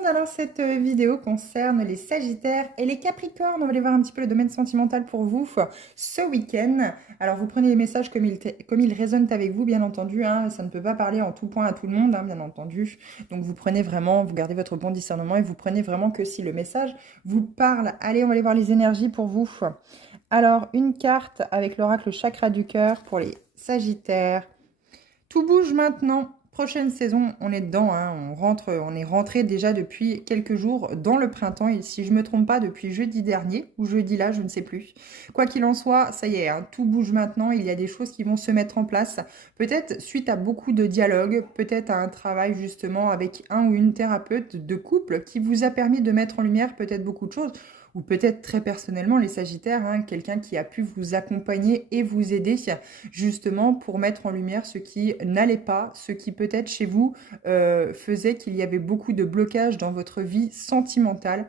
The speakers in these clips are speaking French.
monde, alors cette vidéo concerne les Sagittaires et les Capricornes. On va aller voir un petit peu le domaine sentimental pour vous ce week-end. Alors vous prenez les messages comme ils résonnent avec vous, bien entendu, hein. Ça ne peut pas parler en tout point à tout le monde, hein, bien entendu. Donc vous prenez vraiment, vous gardez votre bon discernement et vous prenez vraiment que si le message vous parle. Allez, on va aller voir les énergies pour vous. Alors une carte avec l'oracle chakra du cœur pour les Sagittaires. Tout bouge maintenant. Prochaine saison, on est dedans, hein, on est rentré déjà depuis quelques jours dans le printemps, et si je ne me trompe pas, depuis jeudi dernier, ou jeudi là, je ne sais plus. Quoi qu'il en soit, ça y est, hein, tout bouge maintenant, il y a des choses qui vont se mettre en place, peut-être suite à beaucoup de dialogues, peut-être à un travail justement avec un ou une thérapeute de couple qui vous a permis de mettre en lumière peut-être beaucoup de choses, ou peut-être très personnellement les Sagittaires, hein, quelqu'un qui a pu vous accompagner et vous aider justement pour mettre en lumière ce qui n'allait pas, ce qui peut-être chez vous faisait qu'il y avait beaucoup de blocages dans votre vie sentimentale.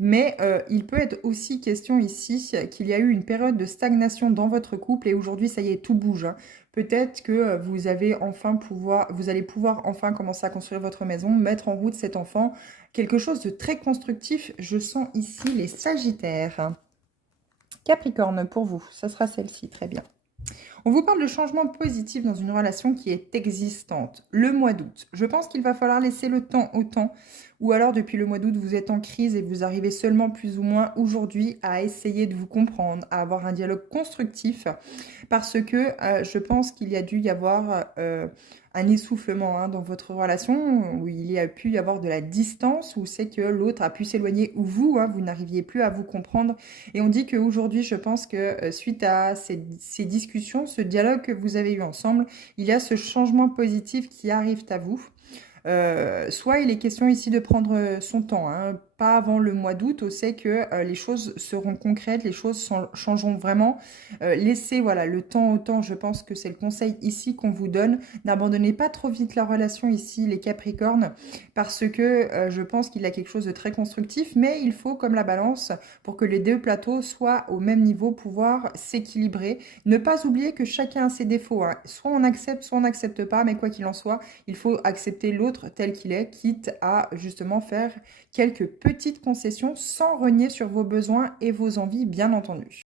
Mais il peut être aussi question ici qu'il y a eu une période de stagnation dans votre couple et aujourd'hui, ça y est, tout bouge, hein. Peut-être que vous allez pouvoir enfin commencer à construire votre maison, mettre en route cet enfant. Quelque chose de très constructif, je sens ici les Sagittaires. Capricorne, pour vous, ça sera celle-ci, très bien. On vous parle de changement positif dans une relation qui est existante. Le mois d'août. Je pense qu'il va falloir laisser le temps au temps. Ou alors, depuis le mois d'août, vous êtes en crise et vous arrivez seulement plus ou moins aujourd'hui à essayer de vous comprendre, à avoir un dialogue constructif. Parce que je pense qu'il y a dû y avoir un essoufflement, hein, dans votre relation, où il y a pu y avoir de la distance, où c'est que l'autre a pu s'éloigner, ou vous, hein, vous n'arriviez plus à vous comprendre. Et on dit qu'aujourd'hui, je pense que suite à ces discussions, ce dialogue que vous avez eu ensemble, il y a ce changement positif qui arrive à vous. Soit il est question ici de prendre son temps, hein, pas avant le mois d'août, on sait que les choses seront concrètes, les choses changeront vraiment. Laissez voilà, le temps au temps, je pense que c'est le conseil ici qu'on vous donne. N'abandonnez pas trop vite la relation ici, les Capricornes, parce que je pense qu'il y a quelque chose de très constructif, mais il faut, comme la balance, pour que les deux plateaux soient au même niveau, pouvoir s'équilibrer. Ne pas oublier que chacun a ses défauts, hein. Soit on n'accepte pas, mais quoi qu'il en soit, il faut accepter l'autre tel qu'il est, quitte à justement faire quelques petites concessions sans renier sur vos besoins et vos envies, bien entendu.